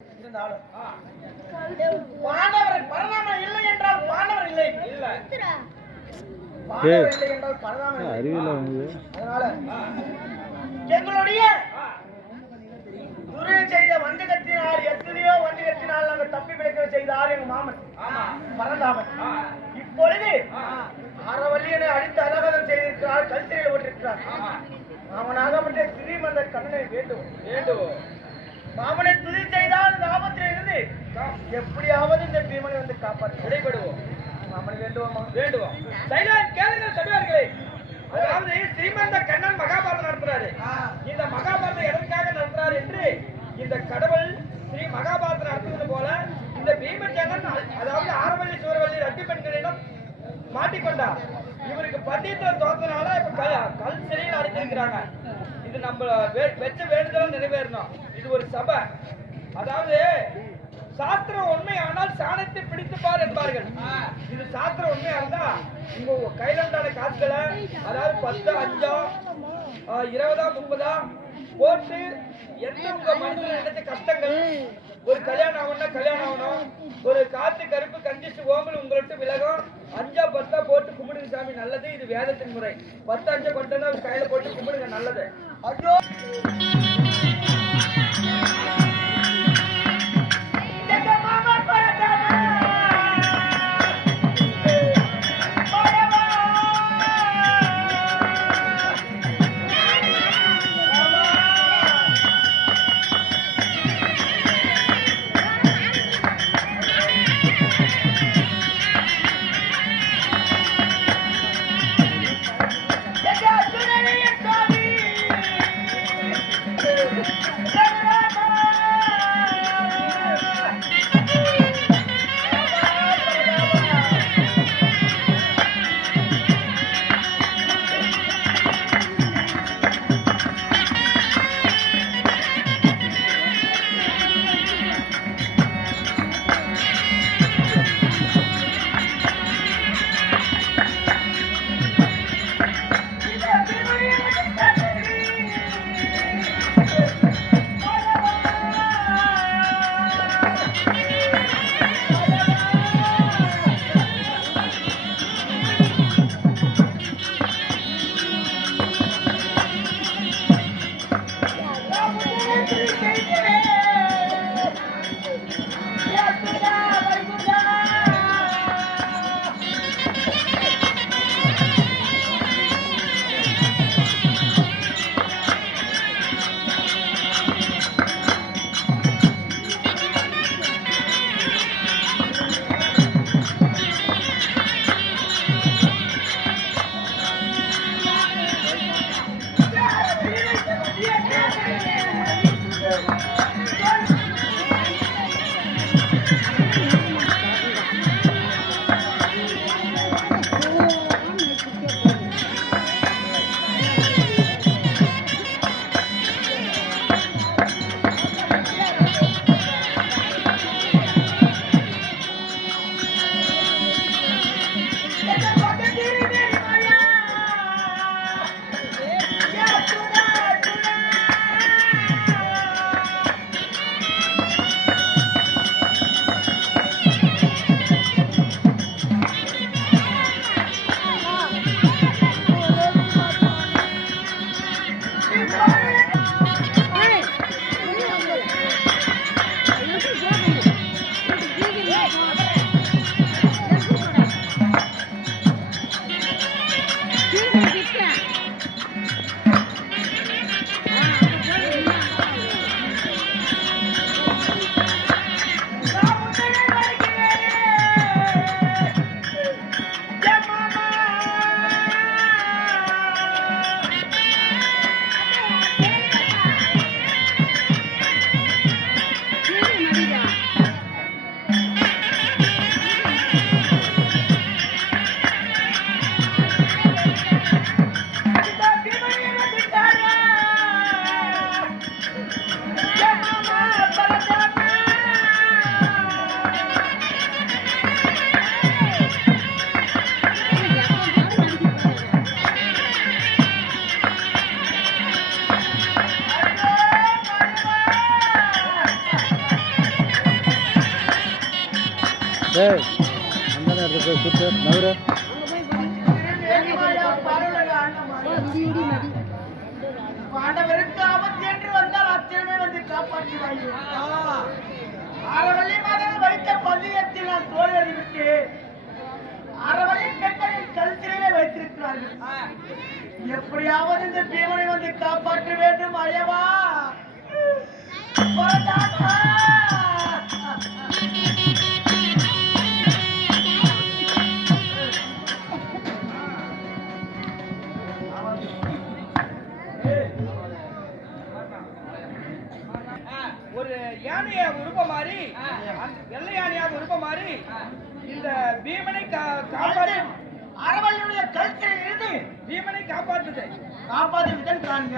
இருந்தாலும் பாண்டவர் பரதாமன் இல்லை என்றால் பாண்டவர் இல்லை இல்லை பாண்டவர் இல்லை என்றால் பரதாமன் அறிவில்லை. அதனால எங்களுடைய துரில் செய்த வஞ்சகத்தினால் எத்தனையோ வஞ்சகத்தினால் நாங்கள் தப்பி பிடிக்க செய்தார் எங்க மாமன் பரந்தாமன். இப்பொழுது அறவல்லியனை அடித்து அலகதம் செய்திருக்கிறார், கல்சிறையில் விட்டிருக்கிறார். அவனாக மட்டும் ஸ்ரீமந்த கண்ணனை வேண்டும் வேண்டும் மாமனை துதி செய்தால் லாபத்தில் இருந்து எப்படியாவது இந்த பீமனை வந்து காப்பாற்ற விடைபடுவோம். மாமனை வேண்டுவோமா? வேண்டுவோம். கேளுங்கள் சபையார்களே, அதாவது ஸ்ரீமந்த கண்ணன் மகாபாரதம் நடத்துறாரு. இந்த மகாபாரதம் எதற்காக நடத்துறாரு என்று இந்த கடவுள் ஸ்ரீ மகாபாரதம் நடத்துவது போல இந்த பீமச்சந்திரன் அதாவது ஆரவல்லி சூரவல்லி ரெண்டு பெண்களிடம் மாட்டிக்கொண்டார். இவருக்கு பந்தயத்தில் தோத்தனால இப்ப கல் சிறையில் அடைத்திருக்கிறாங்க. இது நம்ம வெச்ச வேண்டுதலும் நிறைவேறணும். இது ஒரு சபை. அதாவது சாஸ்திரம் உண்மை ஆனால் சாணத்தை பிடித்து பார் என்பார்கள். இது சாஸ்திரம் உண்மையா இருந்தா உங்க கையில உண்டான காசுகளை அதாவது 10, 5, 20, 30 போட்டு எந்த உங்க மனசுல நினைச்ச கஷ்டங்கள், ஒரு கல்யாணம் ஆகணும்னா கல்யாணம் ஆகணும், ஒரு காத்து கருப்பு கஞ்சிச்சு ஓம்பல் உங்கள்கிட்ட விலகும், 5, 10 போட்டு கும்பிடுங்க சாமி நல்லது. இது வேதத்தின் முறை. 10, 5 கொண்டு வந்து கையில போட்டு கும்பிடுங்க நல்லது. ஐயோ ஏய் அந்த நேரத்துக்கு போய் சுத்து நவரு பாண்டவருக்கு ஆபத்து என்று வந்தால் அச்சமே வந்து காப்பாற்றுவாங்க. அறவள்ளி மகன் வைத்த பதியத்தில் நான் தோல்வி விட்டு அறவள்ளி பெண்களின் கழுத்திலே வைத்திருக்கிறார்கள். எப்படியாவது இந்த பீமனை வந்து காப்பாற்ற வேண்டும் அயவா. ஒரு யானையை உருப்ப மாதிரி வெள்ளை யானையாக உருப்ப மாதிரி இந்த பீமனை காப்பாற்று அறவள்ளியுடைய கழுத்தில் இருந்து பீமனை காப்பாற்றுது காப்பாற்றுதல் காண்க.